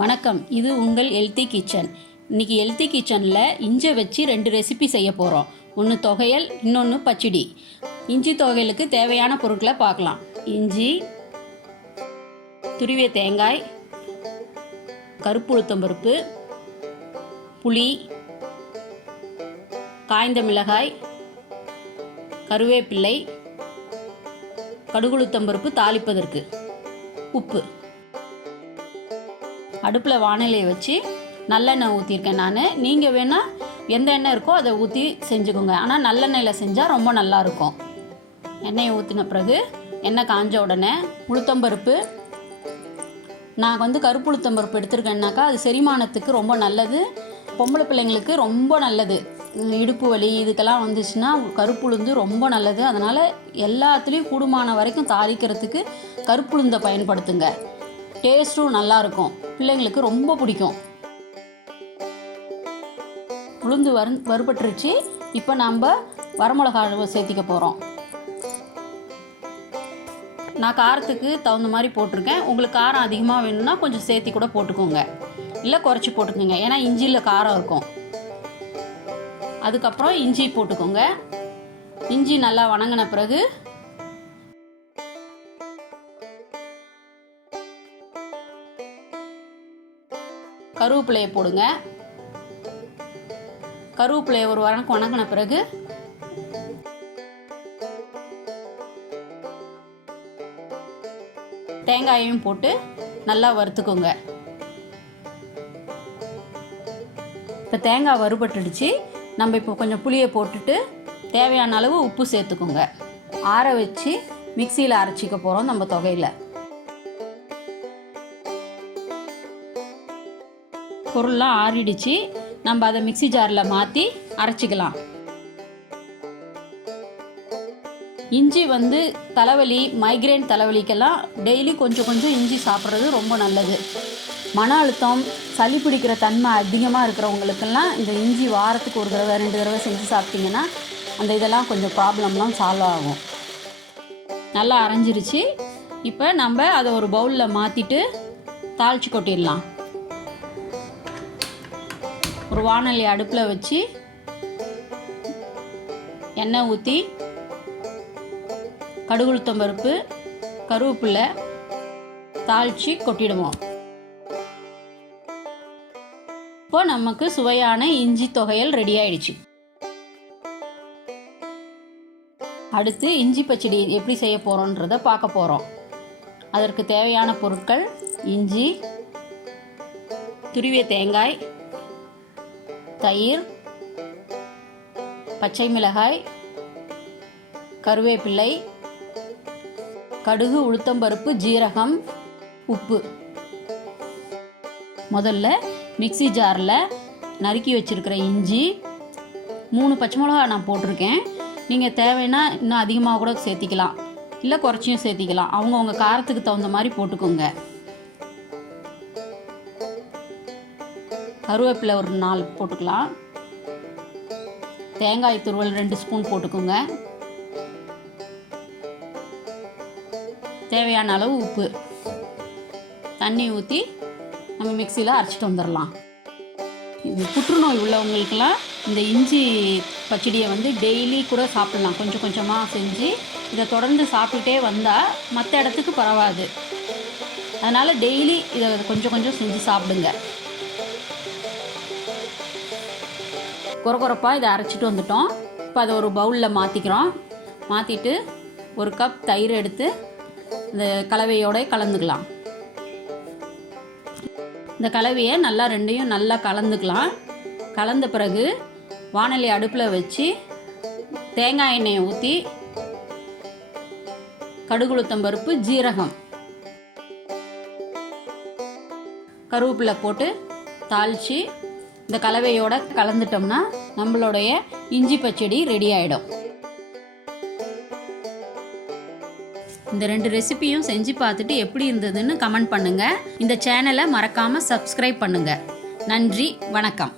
வணக்கம், இது உங்கள் ஹெல்த்தி கிச்சன். இன்றைக்கி ஹெல்த்தி கிச்சனில் இஞ்சி வச்சு 2 ரெசிபி செய்ய போகிறோம். ஒன்று துவையல், இன்னொன்று பச்சடி. இஞ்சி துவையலுக்கு தேவையான பொருட்களை பார்க்கலாம். இஞ்சி, துருவிய தேங்காய், கருப்பு உளுத்தம்பருப்பு, புளி, காய்ந்த மிளகாய், கருவேப்பிள்ளை, கடுகுளுத்தம்பருப்பு தாளிப்பதற்கு, உப்பு. அடுப்பில் வானிலையை வச்சு நல்லெண்ணெய் ஊற்றிருக்கேன் நான். நீங்கள் வேணால் எந்த எண்ணெய் இருக்கோ அதை ஊற்றி செஞ்சுக்கோங்க. ஆனால் நல்லெண்ணெயில் செஞ்சால் ரொம்ப நல்லாயிருக்கும். எண்ணெயை ஊற்றின பிறகு எண்ணெய் காஞ்ச உடனே உளுத்தம்பருப்பு, நான் கருப்பு உளுத்தம்பருப்பு எடுத்துருக்கேன்னாக்கா அது செரிமானத்துக்கு ரொம்ப நல்லது. பொம்பளை பிள்ளைங்களுக்கு ரொம்ப நல்லது. இடுப்பு வலி இதுக்கெல்லாம் வந்துச்சுன்னா கருப்பு உளுந்து ரொம்ப நல்லது. அதனால் எல்லாத்துலேயும் கூடுமான வரைக்கும் தாளிக்கிறதுக்கு கருப்பு உளுந்தை பயன்படுத்துங்க. டேஸ்ட்டும் நல்லாயிருக்கும், பிள்ளைங்களுக்கு ரொம்ப பிடிக்கும். உளுந்து வறுபட்டுருச்சு. இப்போ நம்ம வரமிளகா சேர்த்திக்க போகிறோம். நான் காரத்துக்கு தகுந்த மாதிரி போட்டிருக்கேன். உங்களுக்கு காரம் அதிகமாக வேணும்னா கொஞ்சம் சேர்த்தி கூட போட்டுக்கோங்க, இல்லை குறைச்சி போட்டுக்கோங்க. ஏன்னா இஞ்சியில் காரம் இருக்கும். அதுக்கப்புறம் இஞ்சி போட்டுக்கோங்க. இஞ்சி நல்லா வணங்கின பிறகு கருவேப்பிலையை போடுங்க. கருவேப்பிலையை ஒரு வணங்கின பிறகு தேங்காயையும் போட்டு நல்லா வறுத்துக்கோங்க. இப்போ தேங்காய் வறுபட்டுடுச்சு. நம்ம இப்போ கொஞ்சம் புளியை போட்டுட்டு தேவையான அளவு உப்பு சேர்த்துக்கோங்க. ஆற வச்சு மிக்சியில் அரைச்சிக்க போகிறோம் நம்ம தொகையில். பொருள்லாம் ஆறிடுச்சு. நம்ம அதை மிக்சி ஜாரில் மாற்றி அரைச்சிக்கலாம். இஞ்சி தலைவலி, மைக்ரைன் தலைவலிக்கெல்லாம் டெய்லி கொஞ்சம் கொஞ்சம் இஞ்சி சாப்பிட்றது ரொம்ப நல்லது. மன அழுத்தம், சளி பிடிக்கிற தன்மை அதிகமாக இருக்கிறவங்களுக்கெல்லாம் இந்த இஞ்சி வாரத்துக்கு 1 தடவை 2 தடவை செஞ்சு சாப்பிட்டிங்கன்னா அந்த இதெல்லாம் கொஞ்சம் ப்ராப்ளம்லாம் சால்வ் ஆகும். நல்லா அரைஞ்சிருச்சு. இப்போ நம்ம அதை ஒரு பவுலில் மாற்றிட்டு தாளித்து கொட்டிடலாம். ஒரு வாணலி அடுப்பில் வச்சு எண்ணெய் ஊற்றி கடுகுளுத்தம்பருப்பு, கருவேப்பிலை தாளித்து கொட்டிடுவோம். இப்போ நமக்கு சுவையான இஞ்சி துவையல் ரெடி ஆயிடுச்சு. அடுத்து இஞ்சி பச்சடி எப்படி செய்ய போகிறோன்றதை பார்க்க போகிறோம். அதற்கு தேவையான பொருட்கள்: இஞ்சி, துருவிய தேங்காய், தயிர், பச்சை மிளகாய், கருவேப்பிள்ளை, கடுகு, உளுத்தம்பருப்பு, ஜீரகம், உப்பு. முதல்ல மிக்சி ஜாரில் நறுக்கி வச்சுருக்கிற இஞ்சி, 3 பச்சை மிளகா நான் போட்டிருக்கேன். நீங்கள் தேவைன்னா இன்னும் அதிகமாக கூட சேர்த்திக்கலாம், இல்லை குறைச்சியும் சேர்த்திக்கலாம். அவங்கவுங்க காரத்துக்கு தகுந்த மாதிரி போட்டுக்கோங்க. கருவேப்பிலை ஒரு 4 போட்டுக்கலாம். தேங்காய் துருவல் 2 ஸ்பூன் போட்டுக்கோங்க. தேவையான அளவு உப்பு. தண்ணி ஊற்றி நம்ம மிக்சியில் அரைச்சிட்டு வந்துடலாம். இந்த புற்றுநோய் உள்ளவங்களுக்கெல்லாம் இந்த இஞ்சி பச்சடியை டெய்லி கூட சாப்பிட்லாம். கொஞ்சம் கொஞ்சமாக செஞ்சு இதை தொடர்ந்து சாப்பிட்டுட்டே வந்தால் மற்ற இடத்துக்கு பரவாது. அதனால் டெய்லி இதை கொஞ்சம் கொஞ்சம் செஞ்சு சாப்பிடுங்க. குறப்பாக இதை அரைச்சிட்டு வந்துட்டோம். இப்போ அதை ஒரு பவுலில் மாற்றிக்கிறோம். மாற்றிட்டு 1 கப் தயிர் எடுத்து இந்த கலவையோடு கலந்துக்கலாம். இந்த கலவையை நல்லா ரெண்டையும் நல்லா கலந்துக்கலாம். கலந்த பிறகு வாணலி அடுப்பில் வச்சு தேங்காய் எண்ணெயை ஊற்றி கடுகுளுத்தம்பருப்பு, ஜீரகம், கருவேப்பிலை போட்டு தாளித்து இந்த கலவையோடு கலந்துட்டோம்னா நம்மளுடைய இஞ்சி பச்சடி ரெடி ஆகிடும். இந்த 2 ரெசிபியும் செஞ்சு பார்த்துட்டு எப்படி இருந்ததுன்னு கமெண்ட் பண்ணுங்கள். இந்த சேனலை மறக்காமல் சப்ஸ்கிரைப் பண்ணுங்கள். நன்றி, வணக்கம்.